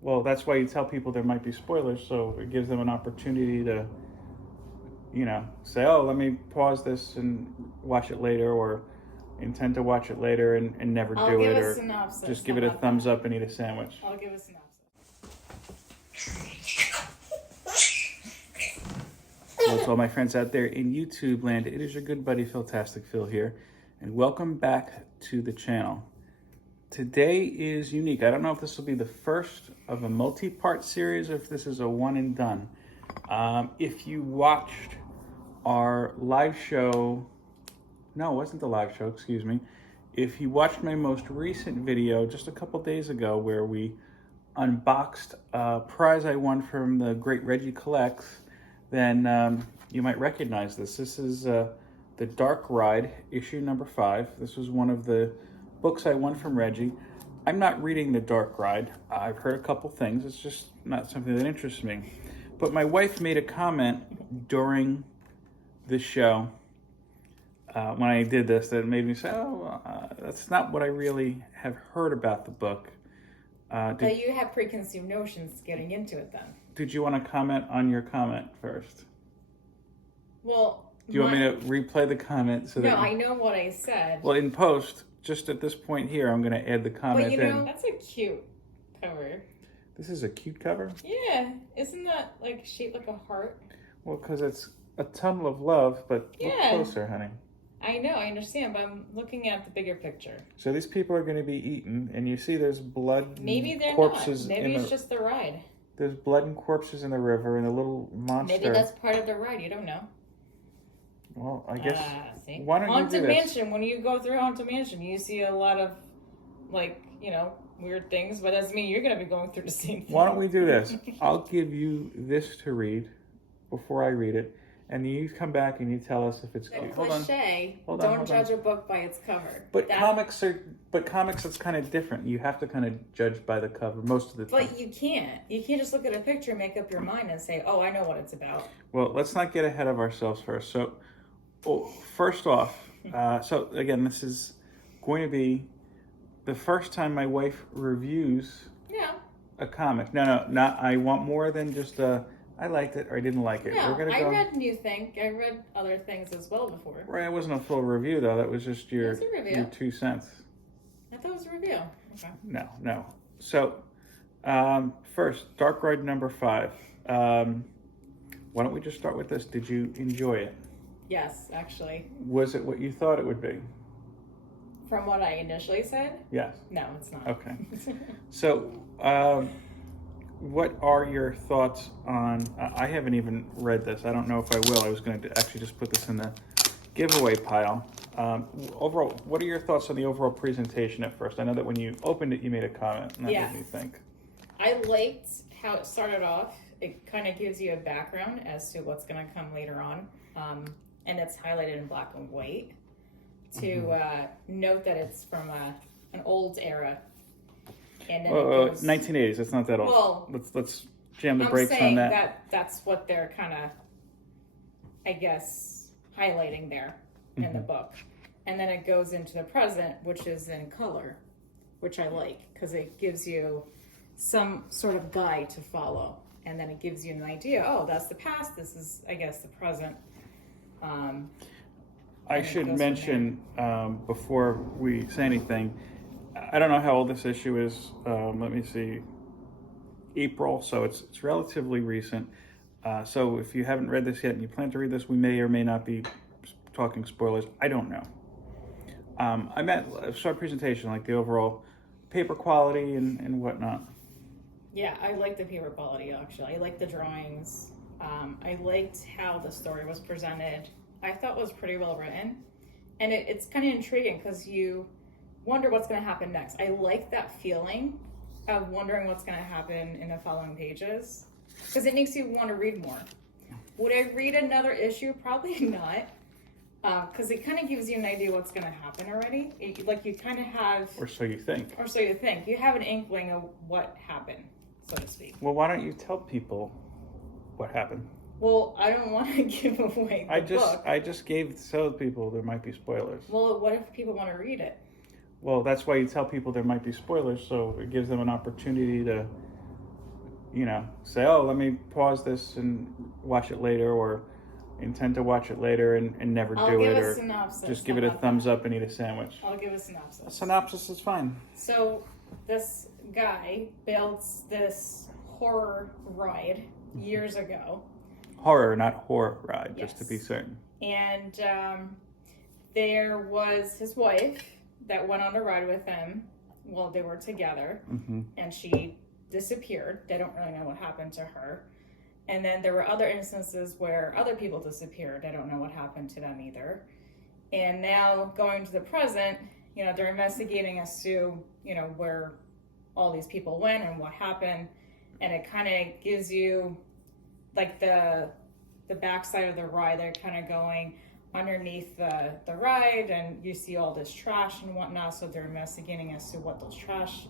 Well, that's why you tell people there might be spoilers, so it gives them an opportunity to, say, oh, let me pause this and watch it later, or intend to watch it later and never I'll do give it, a or synopsis. just give How it a about thumbs that? up and eat a sandwich. I'll give a synopsis. Hello to all my friends out there in YouTube land. It is your good buddy Philtastic Phil here, and welcome back to the channel. Today is unique. I don't know if this will be the first of a multi-part series or if this is a one and done. If you watched our live show, no, it wasn't the live show, excuse me. If you watched my most recent video just a couple days ago where we unboxed a prize I won from the great Reggie Collects, then you might recognize this. This is The Dark Ride, issue number 5. This was one of the books I won from Reggie. I'm not reading The Dark Ride. I've heard a couple things. It's just not something that interests me. But my wife made a comment during the show when I did this that made me say, that's not what I really have heard about the book. But you have preconceived notions getting into it then. Did you want to comment on your comment first? Well, do you want me to replay the comment? I know what I said. Well, in post, just at this point here, I'm going to add the comment in. That's a cute cover. This is a cute cover? Yeah. Isn't that like shaped like a heart? Well, because it's a tunnel of love, but look closer, honey. I know, I understand, but I'm looking at the bigger picture. So these people are going to be eaten, and you see there's blood Maybe they're corpses. Not. Maybe it's just the ride. There's blood and corpses in the river, and a little monster. Maybe that's part of the ride, you don't know. Well, I guess. See? Why don't Haunted you do this? Mansion, when you go through Haunted Mansion, you see a lot of, weird things, but doesn't mean you're going to be going through the same thing. Why don't we do this? I'll give you this to read before I read it, and you come back and you tell us if it's cute. Cliche, don't judge a book by its cover. But comics, it's kind of different. You have to kind of judge by the cover most of the time. But you can't. You can't just look at a picture and make up your mind and say, oh, I know what it's about. Well, let's not get ahead of ourselves first. So, first off, so again, this is going to be the first time my wife reviews a comic. No, not. I want more than just I liked it or I didn't like it. No, I read New Think. I read other things as well before. Right, it wasn't a full review though. That was just your 2 cents. I thought it was a review. Okay. No. So, first, Dark Ride number 5. Why don't we just start with this? Did you enjoy it? Yes, actually. Was it what you thought it would be? From what I initially said? Yes. No, it's not. Okay. So, what are your thoughts on... I haven't even read this. I don't know if I will. I was going to actually just put this in the giveaway pile. Overall, what are your thoughts on the overall presentation at first? I know that when you opened it, you made a comment, and that made me think. I liked how it started off. It kind of gives you a background as to what's going to come later on. And it's highlighted in black and white to note that it's from an old era. And then 1980s. It's not that old. Well, let's jam the brakes on that. I'm saying that's what they're kind of, I guess, highlighting there in the book. And then it goes into the present, which is in color, which I like because it gives you some sort of guide to follow. And then it gives you an idea, that's the past, this is, I guess, the present. I should mention, before we say anything, I don't know how old this issue is. Let me see. April, so it's relatively recent. So if you haven't read this yet and you plan to read this, we may or may not be talking spoilers. I don't know. I meant short presentation, like the overall paper quality and whatnot. Yeah, I like the paper quality, actually. I like the drawings. I liked how the story was presented. I thought it was pretty well written. And it's kind of intriguing because you wonder what's going to happen next. I like that feeling of wondering what's going to happen in the following pages because it makes you want to read more. Would I read another issue? Probably not. Because it kind of gives you an idea what's going to happen already. You kind of have... Or so you think. Or so you think. You have an inkling of what happened, so to speak. Well, why don't you tell people what happened? Well, I don't want to give away the book. I just gave so people there might be spoilers. Well, what if people want to read it? Well, that's why you tell people there might be spoilers, so it gives them an opportunity to say, oh, let me pause this and watch it later, or intend to watch it later and never I'll do give it, a or synopsis. just give it a thumbs up and eat a sandwich. I'll give a synopsis. A synopsis is fine. So this guy builds this horror ride years ago. Horror, not horror ride, Yes. just to be certain. And there was his wife that went on a ride with him while they were together, and she disappeared. They don't really know what happened to her. And then there were other instances where other people disappeared. I don't know what happened to them either. And now going to the present, they're investigating as to, where all these people went and what happened. And it kind of gives you like the backside of the ride. They're kind of going underneath the ride, and you see all this trash and whatnot. So they're investigating as to what those trash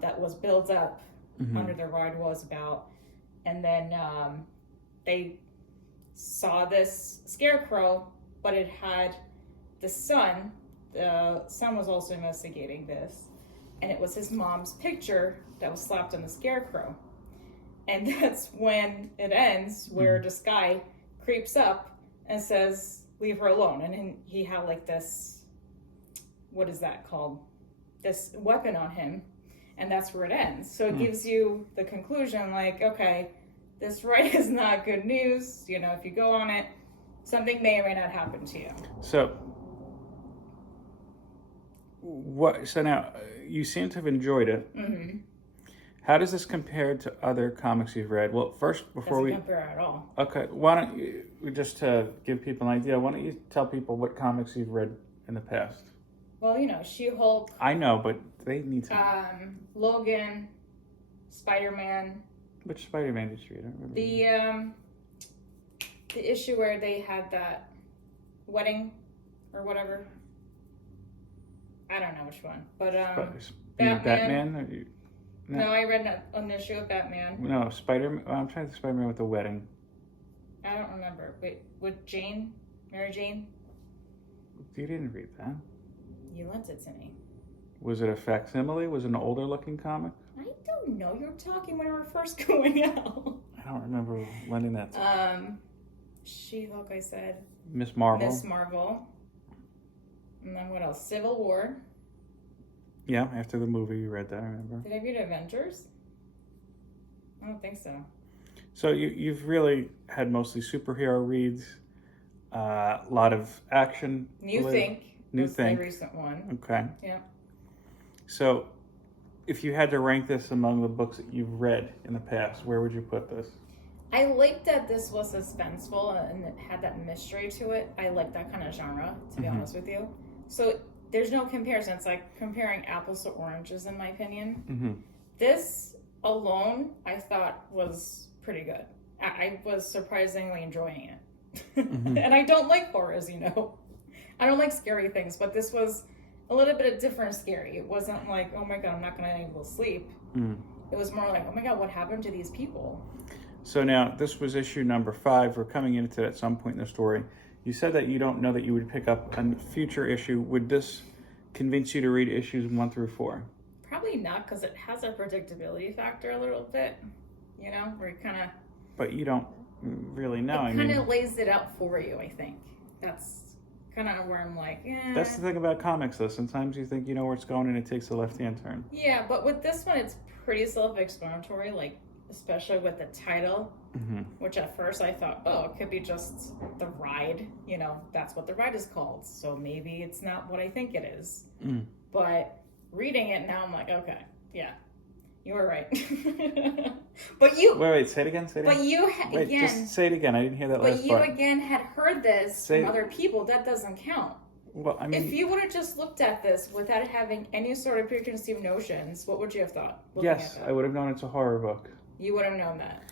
that was built up under the ride was about. And then they saw this scarecrow, but it had the son. The son was also investigating this, and it was his mom's picture that was slapped on the scarecrow. And that's when it ends, where this guy creeps up and says, leave her alone. And then he had like this, what is that called? This weapon on him. And that's where it ends. So it gives you the conclusion, like, okay, this ride is not good news. If you go on it, something may or may not happen to you. So now, you seem to have enjoyed it. How does this compare to other comics you've read? Well, first, before Doesn't compare at all. Okay, why don't you, just to give people an idea, why don't you tell people what comics you've read in the past? Well, She-Hulk. I know, but they need to. Logan, Spider-Man. Which Spider-Man did you read? I don't remember. The issue where they had that wedding or whatever. I don't know which one, but Batman? Or you, no, I read an issue of Batman. No, Spider-Man. I'm trying to think Spider-Man with the wedding. I don't remember. Wait, with Mary Jane? You didn't read that. You lent it to me. Was it a facsimile? Was it an older looking comic? I don't know. You were talking when we were first going out. I don't remember lending that to She-Hulk, I said. Miss Marvel. Miss Marvel. And then what else? Civil War. Yeah, after the movie you read that, I remember. Did I read Avengers? I don't think so. So you've really had mostly superhero reads, a lot of action. New Think. The recent one. Okay. Yeah. So if you had to rank this among the books that you've read in the past, where would you put this? I liked that this was suspenseful and it had that mystery to it. I like that kind of genre, to be honest with you. So there's no comparison. It's like comparing apples to oranges, in my opinion. This alone, I thought was pretty good. I was surprisingly enjoying it. And I don't like horror, as you know. I don't like scary things, but this was a little bit of different scary. It wasn't like, oh my God, I'm not going to be able to sleep. It was more like, oh my God, what happened to these people? So now, this was issue number 5. We're coming into it at some point in the story. You said that you don't know that you would pick up a future issue. Would this convince you to read issues 1 through 4? Probably not, because it has a predictability factor a little bit, where you kind of... But you don't really know. It kind of lays it out for you, I think. That's kind of where I'm like, That's the thing about comics, though. Sometimes you think you know where it's going and it takes a left-hand turn. Yeah, but with this one, it's pretty self-explanatory, like, especially with the title, which at first I thought, oh, it could be just the ride. That's what the ride is called. So maybe it's not what I think it is. But reading it now, I'm like, okay, yeah, you were right. But you... Wait, say it again, But you, again... just say it again. I didn't hear that last part. But you, again, had heard this from other people. That doesn't count. Well, I mean... If you would have just looked at this without having any sort of preconceived notions, what would you have thought? Yes, I would have known it's a horror book. You would have known that.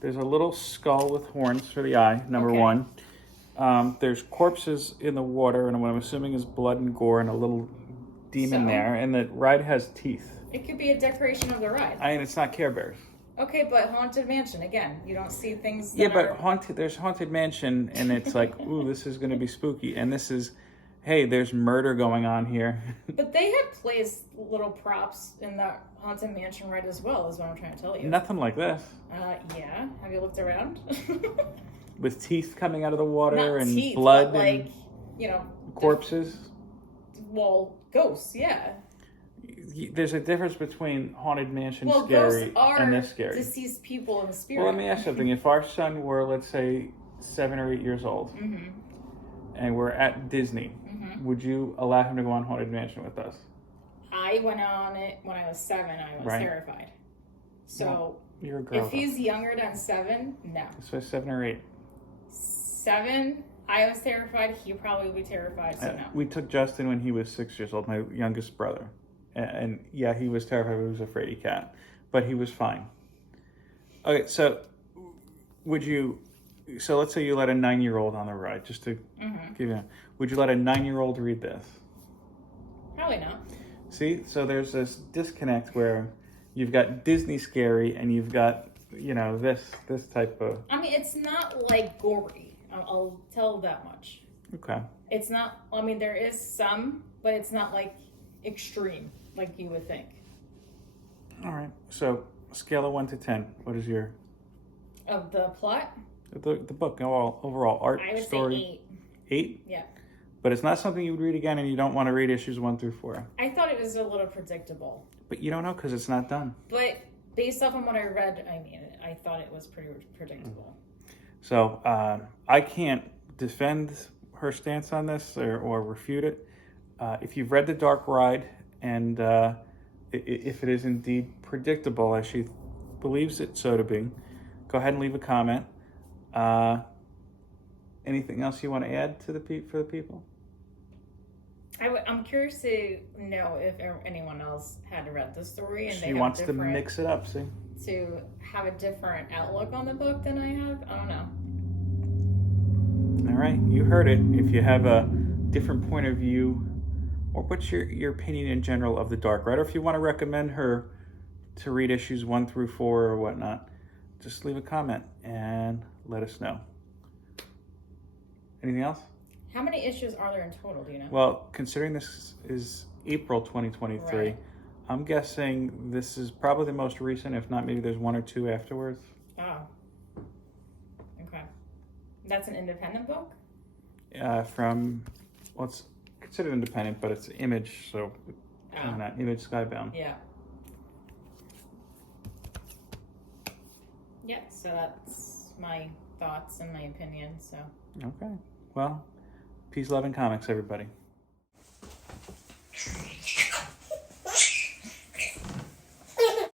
There's a little skull with horns for the eye, number 1. There's corpses in the water, and what I'm assuming is blood and gore, and a little demon there, and the ride has teeth. It could be a decoration of the ride. And it's not Care Bears. Okay, but Haunted Mansion, again, you don't see things that Yeah, but there's Haunted Mansion, and it's like, ooh, this is going to be spooky, and this is hey, there's murder going on here. But they had placed little props in the Haunted Mansion ride as well, is what I'm trying to tell you. Nothing like this. Yeah. Have you looked around? With teeth coming out of the water Not and teeth, blood but like, and you know, corpses. Well, ghosts, yeah. There's a difference between Haunted Mansion Well, scary ghosts are and this scary. deceased people in the spirit. Well, let me ask you something. If our son were, let's say, 7 or 8 years old, and we're at Disney, would you allow him to go on Haunted Mansion with us? I went on it when I was 7. I was terrified. So well, you're a girl, if he's younger than 7, no. So 7 or 8. 7, I was terrified. He probably would be terrified. So no. We took Justin when he was 6 years old, my youngest brother, and yeah, he was terrified. He was a fraidy cat, but he was fine. Okay, so would you? So let's say you let a 9-year-old on the ride, just to give you. Would you let a 9-year-old read this? Probably not. See, so there's this disconnect where you've got Disney scary and you've got, you know, this type of. I mean, it's not like gory. I'll tell that much. Okay. It's not. I mean, there is some, but it's not like extreme like you would think. All right. So scale of 1 to 10. What is your? Of the plot. The book overall art I would story. say 8. 8. Yeah. But it's not something you would read again, and you don't want to read issues 1 through 4. I thought it was a little predictable. But you don't know because it's not done. But based off on what I read, I mean, I thought it was pretty predictable. So I can't defend her stance on this or refute it. If you've read The Dark Ride, and if it is indeed predictable, as she believes it so to be, go ahead and leave a comment. Anything else you want to add to for the people? I'm curious to know if anyone else had read the story and She wants to mix it up, see? To have a different outlook on the book than I have. I don't know. All right, you heard it. If you have a different point of view, or what's your opinion in general of The Dark Ride, or if you want to recommend her to read issues 1 through 4 or whatnot, just leave a comment and let us know. Anything else? How many issues are there in total, do you know? Well, considering this is April 2023, Right. I'm guessing this is probably the most recent, if not maybe there's 1 or 2 afterwards. Oh. Okay. That's an independent book? Well, it's considered independent, but it's Image, so not Image Skybound. Yeah. Yeah, so that's my thoughts and my opinion, so. Okay. Well, peace, love, and comics, everybody.